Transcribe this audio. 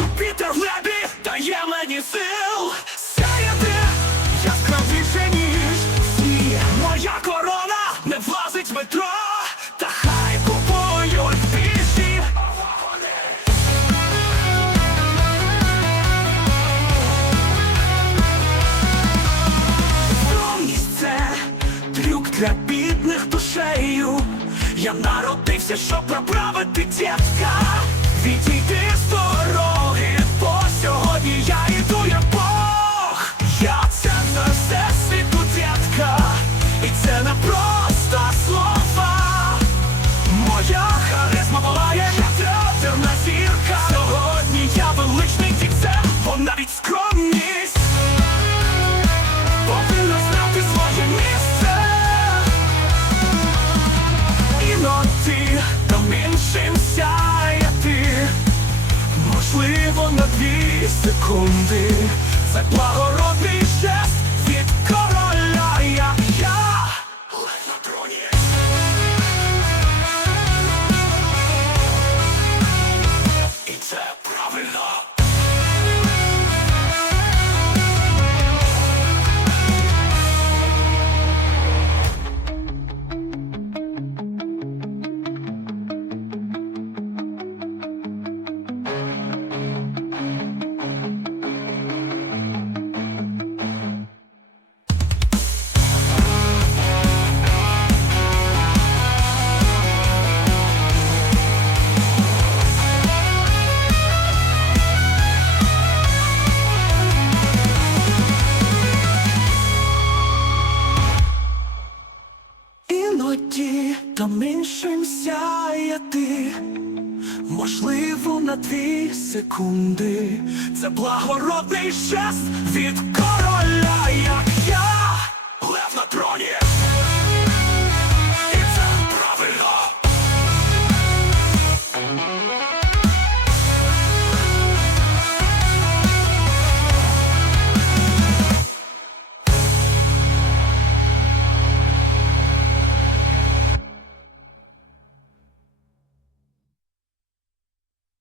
Юпітер в небі дає мені сил Сяяти яскравіше, ніж Моя корона не влазить в метро. Та хай купують піші Скромність трюк для бідних душею. Я народився, щоб проправити дітка Відійди з секунди, це благородний там іншим сяяти, можливо, на дві секунди, це благородний жест від короля.